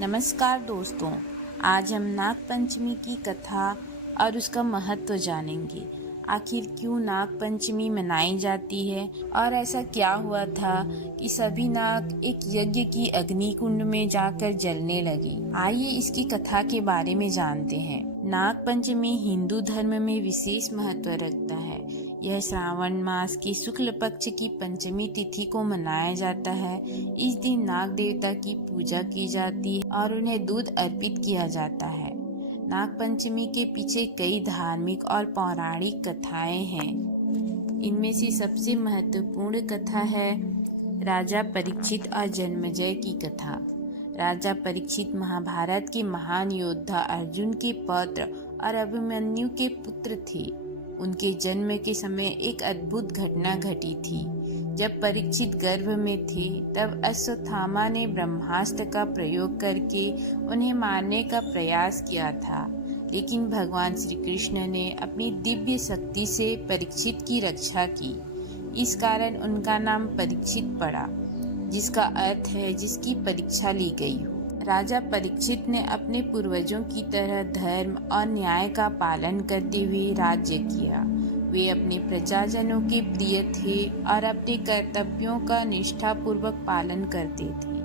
नमस्कार दोस्तों, आज हम नाग पंचमी की कथा और उसका महत्व जानेंगे। आखिर क्यों नाग पंचमी मनाई जाती है और ऐसा क्या हुआ था कि सभी नाग एक यज्ञ की अग्नि कुंड में जाकर जलने लगे। आइए इसकी कथा के बारे में जानते हैं। नाग पंचमी हिंदू धर्म में विशेष महत्व रखता है। यह श्रावण मास की शुक्ल पक्ष की पंचमी तिथि को मनाया जाता है। इस दिन नाग देवता की पूजा की जाती है और उन्हें दूध अर्पित किया जाता है। नाग पंचमी के पीछे कई धार्मिक और पौराणिक कथाएं हैं। इनमें से सबसे महत्वपूर्ण कथा है राजा परीक्षित और जन्मेजय की कथा। राजा परीक्षित महाभारत के महान योद्धा अर्जुन के पौत्र और अभिमन्यु के पुत्र थे। उनके जन्म के समय एक अद्भुत घटना घटी थी। जब परीक्षित गर्भ में थे तब अश्वत्थामा ने ब्रह्मास्त्र का प्रयोग करके उन्हें मारने का प्रयास किया था, लेकिन भगवान श्री कृष्ण ने अपनी दिव्य शक्ति से परीक्षित की रक्षा की। इस कारण उनका नाम परीक्षित पड़ा, जिसका अर्थ है जिसकी परीक्षा ली गई हो। राजा परीक्षित ने अपने पूर्वजों की तरह धर्म और न्याय का पालन करते हुए राज्य किया। वे अपने प्रजाजनों के प्रिय थे और अपने कर्तव्यों का निष्ठापूर्वक पालन करते थे।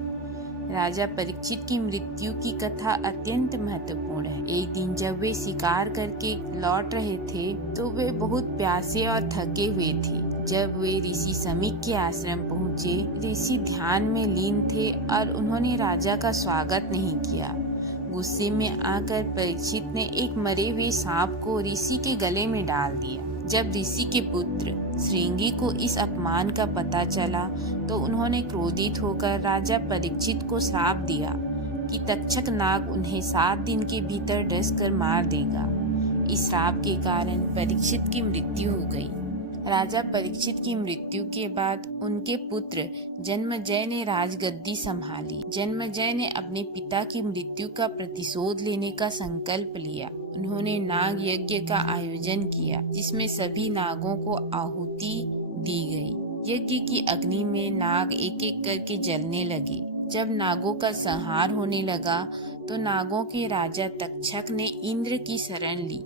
राजा परीक्षित की मृत्यु की कथा अत्यंत महत्वपूर्ण है। एक दिन जब वे शिकार करके लौट रहे थे तो वे बहुत प्यासे और थके हुए थे। जब वे ऋषि समीक के आश्रम पहुँचे, ऋषि ध्यान में लीन थे और उन्होंने राजा का स्वागत नहीं किया। गुस्से में आकर परीक्षित ने एक मरे हुए सांप को ऋषि के गले में डाल दिया। जब ऋषि के पुत्र श्रृंगी को इस अपमान का पता चला तो उन्होंने क्रोधित होकर राजा परीक्षित को श्राप दिया कि तक्षक नाग उन्हें 7 दिन के भीतर डस कर मार देगा। इस श्राप के कारण परीक्षित की मृत्यु हो गई। राजा परीक्षित की मृत्यु के बाद उनके पुत्र जन्मेजय ने राजगद्दी संभाली। जन्मेजय ने अपने पिता की मृत्यु का प्रतिशोध लेने का संकल्प लिया। उन्होंने नाग यज्ञ का आयोजन किया, जिसमें सभी नागों को आहुति दी गई। यज्ञ की अग्नि में नाग एक एक करके जलने लगे। जब नागों का संहार होने लगा तो नागों के राजा तक्षक ने इंद्र की शरण ली।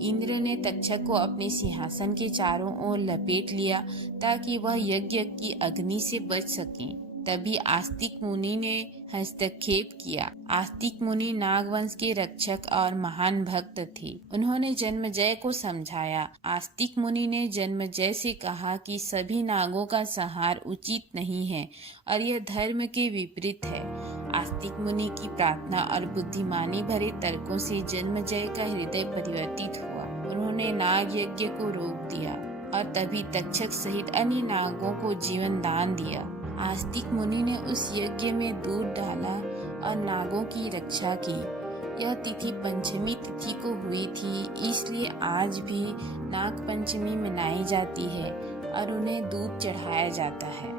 इंद्र ने तक्षक को अपने सिंहासन के चारों ओर लपेट लिया ताकि वह यज्ञ की अग्नि से बच सके। तभी आस्तिक मुनि ने हस्तक्षेप किया। आस्तिक मुनि नागवंश के रक्षक और महान भक्त थे। उन्होंने जन्मेजय को समझाया। आस्तिक मुनि ने जन्मेजय से कहा कि सभी नागों का संहार उचित नहीं है और यह धर्म के विपरीत है। आस्तिक मुनि की प्रार्थना और बुद्धिमानी भरे तर्कों से जन्मेजय का हृदय परिवर्तित हुआ। उन्होंने नाग यज्ञ को रोक दिया और तभी तक्षक सहित अन्य नागों को जीवन दान दिया। आस्तिक मुनि ने उस यज्ञ में दूध डाला और नागों की रक्षा की। यह तिथि पंचमी तिथि को हुई थी, इसलिए आज भी नाग पंचमी मनाई जाती है और उन्हें दूध चढ़ाया जाता है।